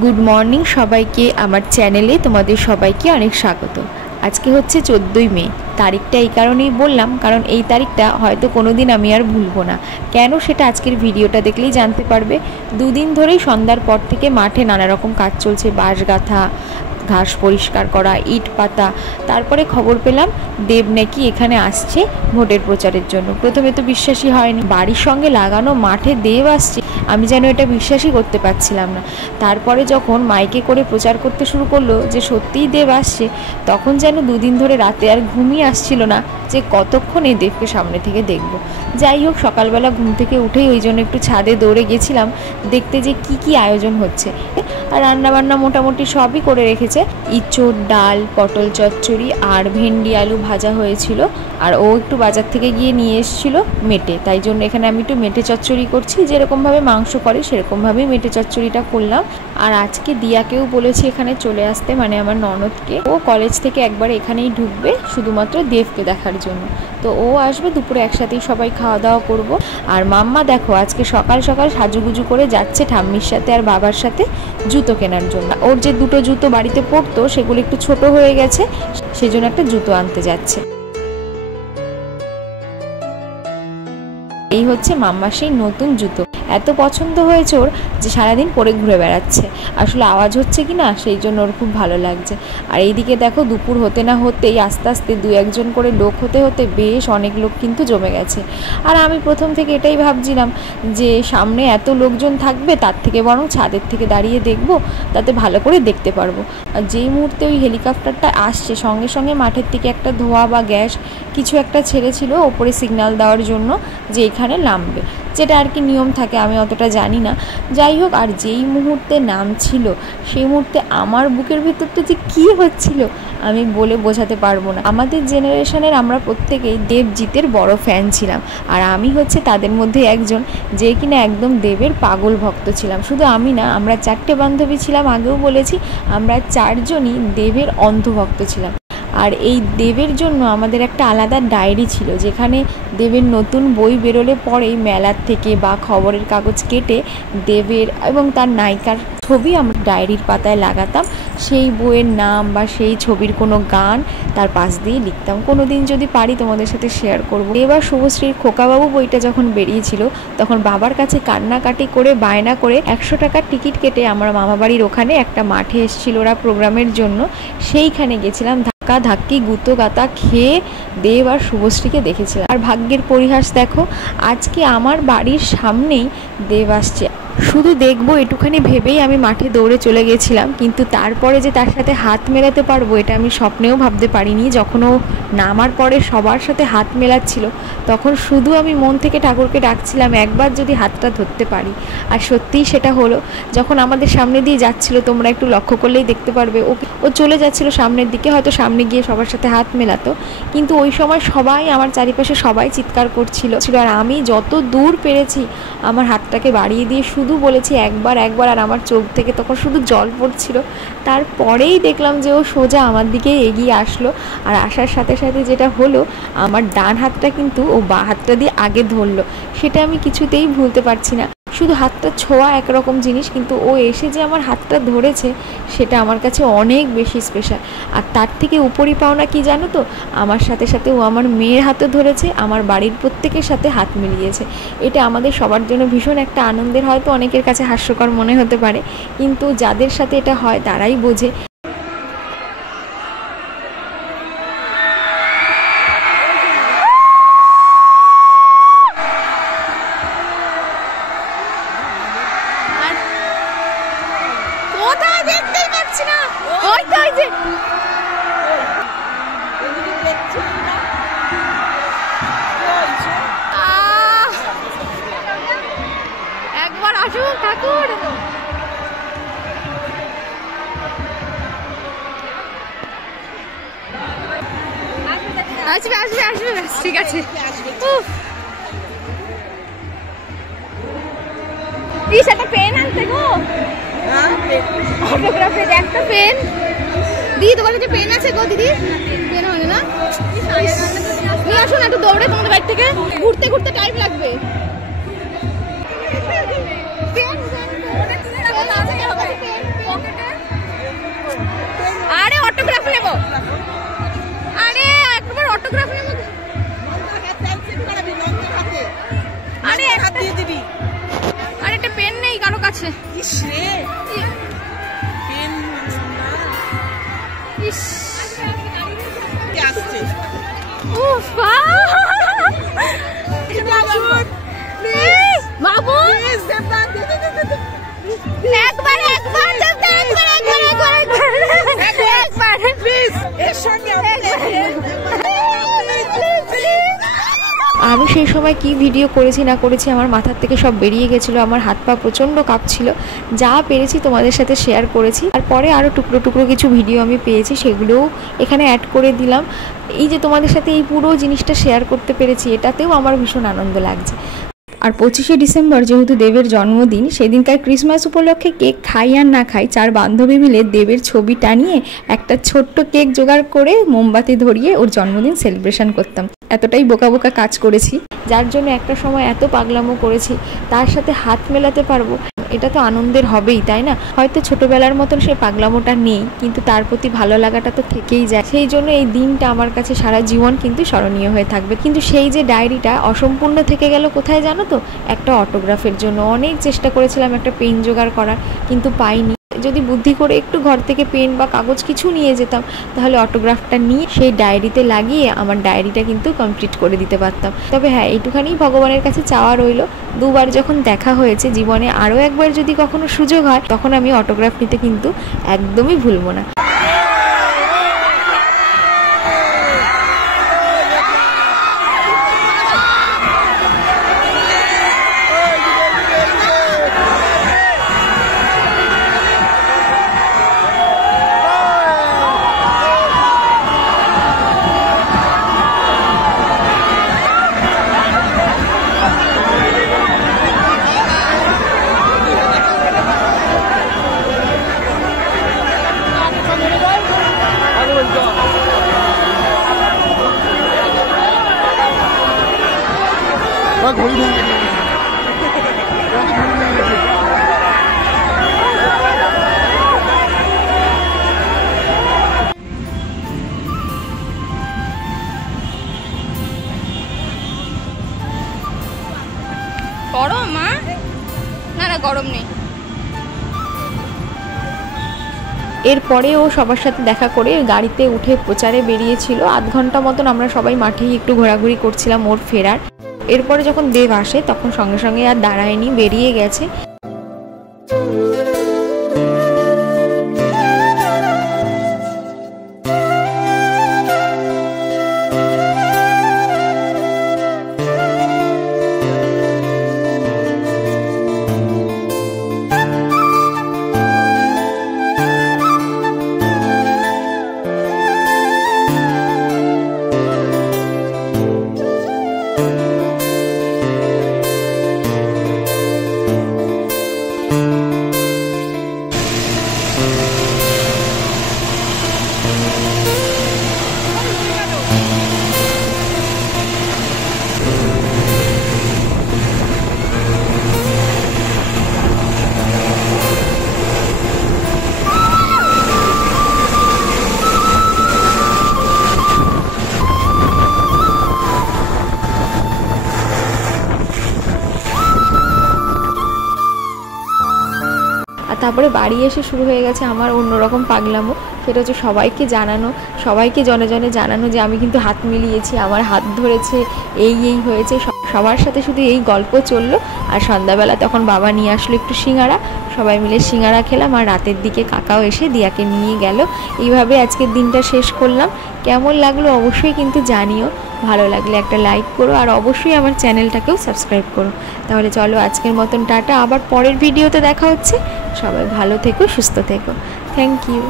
Good morning सबाइके आमार चैनेले तुम्हादेर सबाइके अनेक स्वागत। आज के होच्छे 14 मे तारीखटा এই কারণেই বললাম কারণ এই তারিখটা হয়তো কোনোদিন আমি আর ভুলবো না। কেন সেটা আজকের ভিডিওটা দেখলেই জানতে পারবে। দুদিন ধরেই সন্ধ্যার পর থেকে মাঠে নানা রকম কাজ চলছে, বাঁশ গাঁথা, ঘাস পরিষ্কার করা, ইট পাতা। তারপরে খবর পেলাম দেব নাকি এখানে আসছে ভোটের প্রচারের জন্য। প্রথমে তো বিশ্বাসই হয়নি, বাড়ির সঙ্গে লাগানো মাঠে দেব আসছে, আমি যেন এটা বিশ্বাসই করতে পারছিলাম না। তারপরে যখন মাইকে করে প্রচার করতে শুরু করলো যে সত্যিই দেব আসছে, তখন যেন দুদিন ধরে রাতে আর ঘুমই আসছিল না যে কতক্ষণ এই দেবকে সামনে থেকে দেখব। যাই হোক, সকালবেলা ঘুম থেকে উঠেই ওই জন্য একটু ছাদে দৌড়ে গেছিলাম দেখতে যে কি আয়োজন হচ্ছে। আর রান্নাবান্না মোটামুটি সবই করে রেখেছে। ইঁচড় ডাল, পটল চচ্চড়ি আর ভেন্ডি আলু ভাজা হয়েছিল। আর ও একটু বাজার থেকে গিয়ে নিয়ে এসেছিল মেটে, তাই জন্য এখানে আমি একটু মেটে চচ্চড়ি করছি। যেরকমভাবে মাংস করে সেরকমভাবেই মেটে চচ্চড়িটা করলাম। আর আজকে দিয়াকেও বলেছি এখানে চলে আসতে, মানে আমার ননদকে। ও কলেজ থেকে একবার এখানেই ঢুকবে শুধুমাত্র দেবকে দেখার জন্য। তো ও আসবে, দুপুরে একসাথেই সবাই খাওয়া দাওয়া করব। আর মাম্মা দেখো আজকে সকাল সকাল সাজুগুজু করে যাচ্ছে ঠাম্মির সাথে আর বাবার সাথে জুতো কেনার জন্য। ওর যে দুটো জুতো বাড়িতে পরতো সেগুলো একটু ছোট হয়ে গেছে, সেজন্য একটা জুতো আনতে যাচ্ছে। এই হচ্ছে মাম্মার সেই নতুন জুতো। এত পছন্দ হয়েছে ওর যে সারাদিন পরে ঘুরে বেড়াচ্ছে। আসলে আওয়াজ হচ্ছে কি না সেই জন্য ওর খুব ভালো লাগছে। আর এইদিকে দেখো দুপুর হতে না হতেই আস্তে আস্তে দু একজন করে লোক হতে হতে বেশ অনেক লোক কিন্তু জমে গেছে। আর আমি প্রথম থেকে এটাই ভাবছিলাম যে সামনে এত লোকজন থাকবে তার থেকে বরং ছাদের থেকে দাঁড়িয়ে দেখব, তাতে ভালো করে দেখতে পারবো। আর যেই মুহূর্তে ওই হেলিকপ্টারটা আসছে সঙ্গে সঙ্গে মাঠের থেকে একটা ধোঁয়া বা গ্যাস কিছু একটা ছেড়েছিল ওপরে সিগন্যাল দেওয়ার জন্য যে এখানে নামবে, যেটা আর কি নিয়ম থাকে, আমি অতটা জানি না। যাই হোক, আর যেই মুহূর্তে নামছিল সেই মুহূর্তে আমার বুকের ভেতরটা যে কী হচ্ছিল আমি বলে বোঝাতে পারবো না। আমাদের জেনারেশনের আমরা প্রত্যেকেই দেবজিতের বড় ফ্যান ছিলাম, আর আমি হচ্ছে তাদের মধ্যে একজন যে কিনা একদম দেবের পাগল ভক্ত ছিলাম। শুধু আমি না, আমরা 4টে বান্ধবী ছিলাম, আগেও বলেছি, আমরা 4জনই দেবের অন্ধভক্ত ছিলাম। আর এই দেবের জন্য আমাদের একটা আলাদা ডায়েরি ছিল, যেখানে দেবের নতুন বই বেরোলে পরেই মেলার থেকে বা খবরের কাগজ কেটে দেবের এবং তার নায়িকার ছবি আমরা ডায়েরির পাতায় লাগাতাম। সেই বইয়ের নাম বা সেই ছবির কোনো গান তার পাশ দিয়ে লিখতাম। কোনো দিন যদি পারি তোমাদের সাথে শেয়ার করবো। এবার শুভশ্রীর খোকাবাবু বইটা যখন বেরিয়েছিল তখন বাবার কাছে কান্নাকাটি করে বায়না করে 100 টাকার টিকিট কেটে আমার মামাবাড়ির ওখানে একটা মাঠে এসেছিল ওরা প্রোগ্রামের জন্য, সেইখানে গেছিলাম। ধাক্কি গুঁতো গাতা খেয়ে দেব আর শুভশ্রীকে দেখেছিলাম। আর ভাগ্যের পরিহাস দেখো, আজকে আমার বাড়ির সামনেই দেব আসছে। শুধু দেখবো এটুখানি ভেবেই আমি মাঠে দৌড়ে চলে গেছিলাম, কিন্তু তারপরে যে তার সাথে হাত মেলাতে পারবো এটা আমি স্বপ্নেও ভাবতে পারিনি। যখন ও নামার পরে সবার সাথে হাত মেলাচ্ছিল তখন শুধু আমি মন থেকে ঠাকুরকে ডাকছিলাম একবার যদি হাতটা ধরতে পারি। আর সত্যিই সেটা হলো। যখন আমাদের সামনে দিয়ে যাচ্ছিল, তোমরা একটু লক্ষ্য করলেই দেখতে পারবে, ও চলে যাচ্ছিল সামনের দিকে, হয়তো সামনে গিয়ে সবার সাথে হাত মেলাতো, কিন্তু ওই সময় সবাই আমার চারিপাশে সবাই চিৎকার করছিল। আর আমি যত দূর পেরেছি আমার হাতটাকে বাড়িয়ে দিয়ে শুধু বলেছি একবার। আর আমার চোখ থেকে তখন শুধু জল পড়ছিল। তারপরেই দেখলাম যে ও সোজা আমার দিকে এগিয়ে আসলো। আর আসার সাথে সাথে যেটা হলো, আমার ডান হাতটা কিন্তু ও বাঁ হাতটা দিয়ে আগে ধরলো। সেটা আমি কিছুতেই ভুলতে পারছি না। শুধু হাতটা ছোঁয়া একরকম জিনিস, কিন্তু ও এসে যে আমার হাতটা ধরেছে সেটা আমার কাছে অনেক বেশি স্পেশাল। আর তার থেকে উপরি পাওনা কি জানো তো, আমার সাথে সাথে ও আমার মেয়ের হাতও ধরেছে, আমার বাড়ির প্রত্যেকের সাথে হাত মিলিয়েছে। এটা আমাদের সবার জন্য ভীষণ একটা আনন্দের, হয়তো অনেকের কাছে হাস্যকর মনে হতে পারে, কিন্তু যাদের সাথে এটা হয় তারাই বোঝে। একবার আসো ঠাকুর। আসবে আসবে আসবে, ঠিক আছে। একটা পেন আনতে গো, অটোগ্রাফের একটা পেন। দিদি তোমার কাছে পেন আছে গো? দিদি পেন হয় না, নিয়ে আসো না একটু দৌড়ে, তোমাদের বাড়ি থেকে ঘুরতে ঘুরতে টাইম লাগবে। পেন আমি সেই সময় কি ভিডিও করেছি না করেছি আমার মাথার থেকে সব বেরিয়ে গেছিলো। আমার হাত পা প্রচণ্ড কাঁপছিল। যা পেরেছি তোমাদের সাথে শেয়ার করেছি। আর পরে আরও টুকরো টুকরো কিছু ভিডিও আমি পেয়েছি, সেগুলোও এখানে অ্যাড করে দিলাম। এই যে তোমাদের সাথে এই পুরো জিনিসটা শেয়ার করতে পেরেছি, এটাতেও আমার ভীষণ আনন্দ লাগছে। আর 25শে ডিসেম্বর যেহেতু দেবের জন্মদিন, সেদিনকার ক্রিসমাস উপলক্ষে কেক খাই আর না খাই 4 বান্ধবী মিলে দেবের ছবি টানিয়ে একটা ছোট্ট কেক জোগাড় করে মোমবাতি ধরিয়ে ওর জন্মদিন সেলিব্রেশন করতাম। এতটাই বোকা বোকা কাজ করেছি, যার জন্য একটা সময় এত পাগলামো করেছি। তার সাথে হাত মেলাতে পারবো, এটা তো আনন্দের হবেই, তাই না? হয়তো ছোটবেলার মতন সেই পাগলামোটা নেই, কিন্তু তার প্রতি ভালো লাগাটা তো থেকেই যায়। সেই জন্য এই দিনটা আমার কাছে সারা জীবন কিন্তু স্মরণীয় হয়ে থাকবে। কিন্তু সেই যে ডায়েরিটা অসম্পূর্ণ থেকে গেল কোথায় জানো তো? একটা অটোগ্রাফের জন্য অনেক চেষ্টা করেছিলাম একটা পেন জোগাড় করার, কিন্তু পাইনি। যদি বুদ্ধি করে একটু ঘর থেকে পেন বা কাগজ কিছু নিয়ে যেতাম, তাহলে অটোগ্রাফটা নিয়ে সেই ডায়েরিতে লাগিয়ে আমার ডায়েরিটা কিন্তু কমপ্লিট করে দিতে পারতাম। তবে হ্যাঁ, এইটুখানি ভগবানের কাছে চাওয়া রইল, 2 বার যখন দেখা হয়েছে জীবনে, আরও একবার যদি কখনো সুযোগ হয়, তখন আমি অটোগ্রাফ নিতে কিন্তু একদমই ভুলবো না। গরম মা? না না, গরম নেই। এরপরে ও সবার সাথে দেখা করে গাড়িতে উঠে প্রচারে বেরিয়েছিল। 1/2 ঘন্টা মতন আমরা সবাই মাঠেই একটু ঘোরাঘুরি করছিলাম ওর ফেরার। এরপরে যখন দেব আসে, তখন সঙ্গে সঙ্গে আর দাঁড়ায়নি, বেরিয়ে গেছে। তারপরে বাড়ি এসে শুরু হয়ে গেছে আমার অন্যরকম পাগলামো। সেটা হচ্ছে সবাইকে জানানো, সবাইকে জনে জনে জানানো যে আমি কিন্তু হাত মিলিয়েছি, আমার হাত ধরেছে, এই হয়েছে। সবার সাথে শুধু এই গল্প চললো। আর সন্ধ্যাবেলা তখন বাবা নিয়ে আসলো একটু সিঙ্গারা, সবাই মিলে সিঙ্গারা খেলাম। আর রাতের দিকে কাকাও এসে দিয়াকে নিয়ে গেল। এইভাবে আজকের দিনটা শেষ করলাম। কেমন লাগলো অবশ্যই কিন্তু জানিও। ভালো লাগলে একটা লাইক করো, আর অবশ্যই আমার চ্যানেলটাকেও সাবস্ক্রাইব করো। তাহলে চলো আজকের মতন টাটা, আবার পরের ভিডিওতে দেখা হচ্ছে। সবাই ভালো থেকো, সুস্থ থেকো। Thank you.